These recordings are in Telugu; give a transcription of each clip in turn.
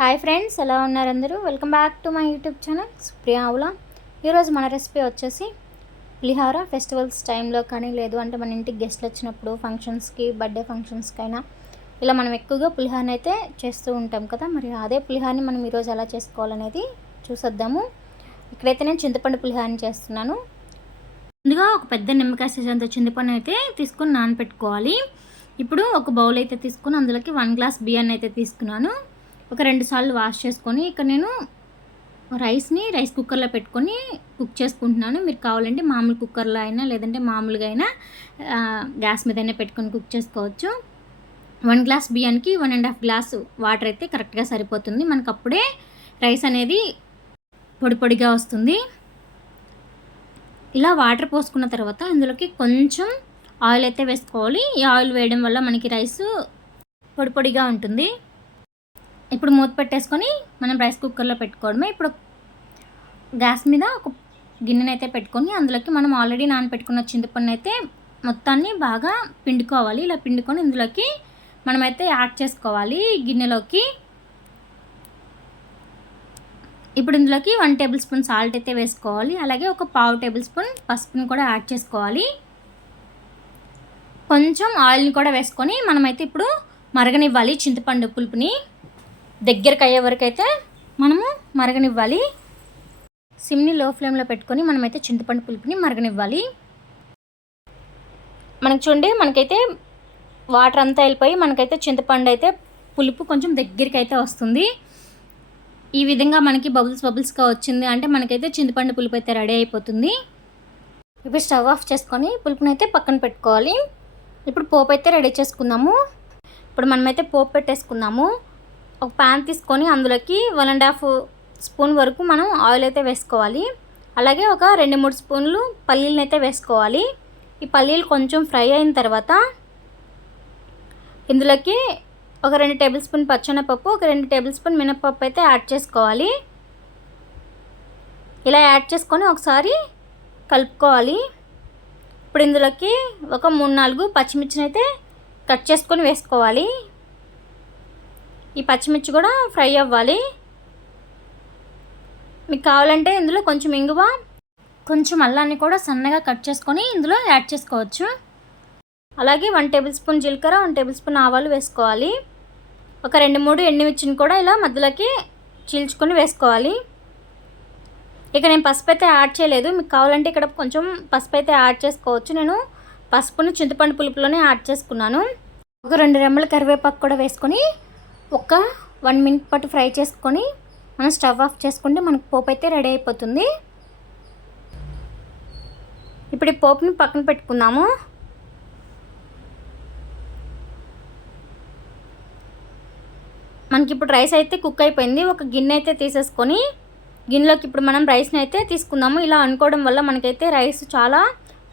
హాయ్ ఫ్రెండ్స్ ఎలా ఉన్నారు అందరూ? Welcome back to my YouTube channel Supriya Avula ఈరోజు మన రెసిపీ వచ్చేసి పులిహార ఫెస్టివల్స్ టైంలో కానీ లేదు అంటే మన ఇంటికి గెస్ట్లు వచ్చినప్పుడు ఫంక్షన్స్కి బర్త్డే ఫంక్షన్స్కైనా ఇలా మనం ఎక్కువగా పులిహారని అయితే చేస్తూ ఉంటాం కదా. మరి అదే పులిహారని మనం ఈరోజు ఎలా చేసుకోవాలనేది చూసొద్దాము. ఇక్కడైతే నేను చింతపండు పులిహారని చేస్తున్నాను. ముందుగా ఒక పెద్ద నిమ్మకాయ సీజన్తో చింతపండు అయితే తీసుకొని నానపెట్టుకోవాలి. ఇప్పుడు ఒక బౌల్ అయితే తీసుకుని అందులోకి వన్ గ్లాస్ బియ్యాన్ని అయితే తీసుకున్నాను. ఒక రెండు సార్లు వాష్ చేసుకొని ఇక్కడ నేను రైస్ని రైస్ కుక్కర్లో పెట్టుకొని కుక్ చేసుకుంటున్నాను. మీరు కావాలంటే మామూలు కుక్కర్లో అయినా లేదంటే మామూలుగా అయినా గ్యాస్ మీద అయినా పెట్టుకొని కుక్ చేసుకోవచ్చు. వన్ గ్లాస్ బియ్యానికి one and half glass water అయితే కరెక్ట్గా సరిపోతుంది. మనకు అప్పుడే రైస్ అనేది పొడి పొడిగా వస్తుంది. ఇలా వాటర్ పోసుకున్న తర్వాత ఇందులోకి కొంచెం ఆయిల్ అయితే వేసుకోవాలి. ఈ ఆయిల్ వేయడం వల్ల మనకి రైస్ పొడి పొడిగా ఉంటుంది. ఇప్పుడు మూత పెట్టేసుకొని మనం రైస్ కుక్కర్లో పెట్టుకోవడమే. ఇప్పుడు గ్యాస్ మీద ఒక గిన్నెనైతే అయితే పెట్టుకొని అందులోకి మనం ఆల్రెడీ నానబెట్టుకున్న చింతపండు అయితే మొత్తాన్ని బాగా పిండుకోవాలి. ఇలా పిండుకొని ఇందులోకి మనమైతే యాడ్ చేసుకోవాలి గిన్నెలోకి. ఇప్పుడు ఇందులోకి వన్ టేబుల్ స్పూన్ సాల్ట్ అయితే వేసుకోవాలి. అలాగే ఒక పావు టేబుల్ స్పూన్ పసుపుని కూడా యాడ్ చేసుకోవాలి. కొంచెం ఆయిల్ని కూడా వేసుకొని మనమైతే ఇప్పుడు మరగనివ్వాలి చింతపండు పులుపుని. దగ్గరకు అయ్యే వరకు అయితే మనము మరగనివ్వాలి. సిమ్ని లో ఫ్లేమ్లో పెట్టుకొని మనమైతే చింతపండు పులుపుని మరగనివ్వాలి. మనకు చూడండి మనకైతే వాటర్ అంతా వెళ్ళిపోయి మనకైతే చింతపండు అయితే పులుపు కొంచెం దగ్గరికి అయితే వస్తుంది. ఈ విధంగా మనకి బబుల్స్ బబుల్స్గా వచ్చింది అంటే మనకైతే చింతపండు పులుపు అయితే రెడీ అయిపోతుంది. ఇప్పుడు స్టవ్ ఆఫ్ చేసుకొని పులుపుని అయితే పక్కన పెట్టుకోవాలి. ఇప్పుడు పోపు అయితే రెడీ చేసుకుందాము. ఇప్పుడు మనమైతే పోపు పెట్టేసుకుందాము. ఒక ప్యాన్ తీసుకొని అందులోకి వన్ అండ్ హాఫ్ స్పూన్ వరకు మనం ఆయిల్ అయితే వేసుకోవాలి. అలాగే ఒక రెండు మూడు స్పూన్లు పల్లీలను అయితే వేసుకోవాలి. ఈ పల్లీలు కొంచెం ఫ్రై అయిన తర్వాత ఇందులోకి ఒక రెండు టేబుల్ స్పూన్ పచ్చెనపప్పు ఒక రెండు టేబుల్ స్పూన్ మినపప్పు అయితే యాడ్ చేసుకోవాలి. ఇలా యాడ్ చేసుకొని ఒకసారి కలుపుకోవాలి. ఇప్పుడు ఇందులోకి ఒక మూడు నాలుగు పచ్చిమిర్చిని అయితే కట్ చేసుకొని వేసుకోవాలి. ఈ పచ్చిమిర్చి కూడా ఫ్రై అవ్వాలి. మీకు కావాలంటే ఇందులో కొంచెం ఇంగువ కొంచెం అల్లాన్ని కూడా సన్నగా కట్ చేసుకొని ఇందులో యాడ్ చేసుకోవచ్చు. అలాగే వన్ టేబుల్ స్పూన్ జీలకర్ర వన్ టేబుల్ స్పూన్ ఆవాలు వేసుకోవాలి. ఒక రెండు మూడు ఎండుమిర్చిని కూడా ఇలా మధ్యలోకి చీల్చుకొని వేసుకోవాలి. ఇక నేను పసుపు అయితే యాడ్ చేయలేదు. మీకు కావాలంటే ఇక్కడ కొంచెం పసుపు అయితే యాడ్ చేసుకోవచ్చు. నేను పసుపును చింతపండు పులుపులోనే యాడ్ చేసుకున్నాను. ఒక రెండు రెమ్మల కరివేపాకు కూడా వేసుకొని ఒక వన్ మినిట్ పాటు ఫ్రై చేసుకొని మనం స్టవ్ ఆఫ్ చేసుకుంటే మనకు పోపు అయితే రెడీ అయిపోతుంది. ఇప్పుడు ఈ పోపుని పక్కన పెట్టుకుందాము. మనకి ఇప్పుడు రైస్ అయితే కుక్ అయిపోయింది. ఒక గిన్నె అయితే తీసేసుకొని గిన్నెలోకి ఇప్పుడు మనం రైస్ని అయితే తీసుకుందాము. ఇలా అనుకోవడం వల్ల మనకైతే రైస్ చాలా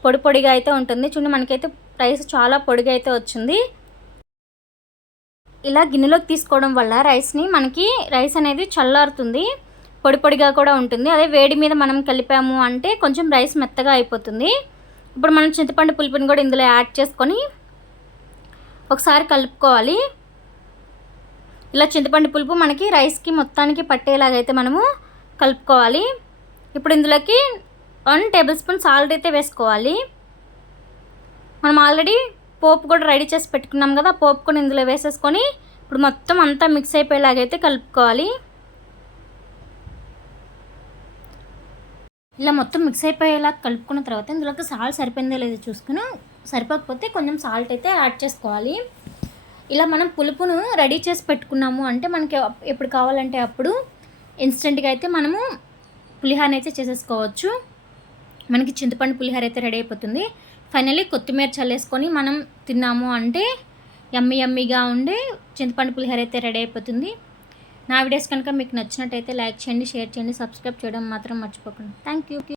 పొడి పొడిగా అయితే ఉంటుంది. చూడండి మనకైతే రైస్ చాలా పొడిగా అయితే వచ్చింది. ఇలా గిన్నెలోకి తీసుకోవడం వల్ల రైస్ని మనకి రైస్ అనేది చల్లారుతుంది పొడి పొడిగా కూడా ఉంటుంది. అదే వేడి మీద మనం కలిపాము అంటే కొంచెం రైస్ మెత్తగా అయిపోతుంది. ఇప్పుడు మనం చింతపండు పులుపుని కూడా ఇందులో యాడ్ చేసుకొని ఒకసారి కలుపుకోవాలి. ఇలా చింతపండు పులుపు మనకి రైస్కి మొత్తానికి పట్టేలాగైతే మనము కలుపుకోవాలి. ఇప్పుడు ఇందులోకి వన్ టేబుల్ స్పూన్ సాల్ట్ అయితే వేసుకోవాలి. మనం ఆల్రెడీ పోపు కూడా రెడీ చేసి పెట్టుకున్నాం కదా పోపు కూడా ఇందులో వేసేసుకొని ఇప్పుడు మొత్తం అంతా మిక్స్ అయిపోయేలాగైతే కలుపుకోవాలి. ఇలా మొత్తం మిక్స్ అయిపోయేలా కలుపుకున్న తర్వాత ఇందులోకి సాల్ట్ సరిపోయిందో లేదో చూసుకుని సరిపోకపోతే కొంచెం సాల్ట్ అయితే యాడ్ చేసుకోవాలి. ఇలా మనం పులుపును రెడీ చేసి పెట్టుకున్నాము అంటే మనకి ఎప్పుడు కావాలంటే అప్పుడు ఇన్స్టెంట్గా అయితే మనము పులిహార అయితే చేసేసుకోవచ్చు. మనకి చింతపండు పులిహార అయితే రెడీ అయిపోతుంది. ఫైనలీ కొత్తిమీర చల్లేసుకొని మనం తిన్నాము అంటే యమ్మి యమ్మిగా ఉండే చింతపండు పులిహార అయితే రెడీ అయిపోతుంది. నా వీడియోస్ కనుక మీకు నచ్చినట్టయితే లైక్ చేయండి షేర్ చేయండి సబ్స్క్రైబ్ చేయడం మాత్రం మర్చిపోకండి. Thank you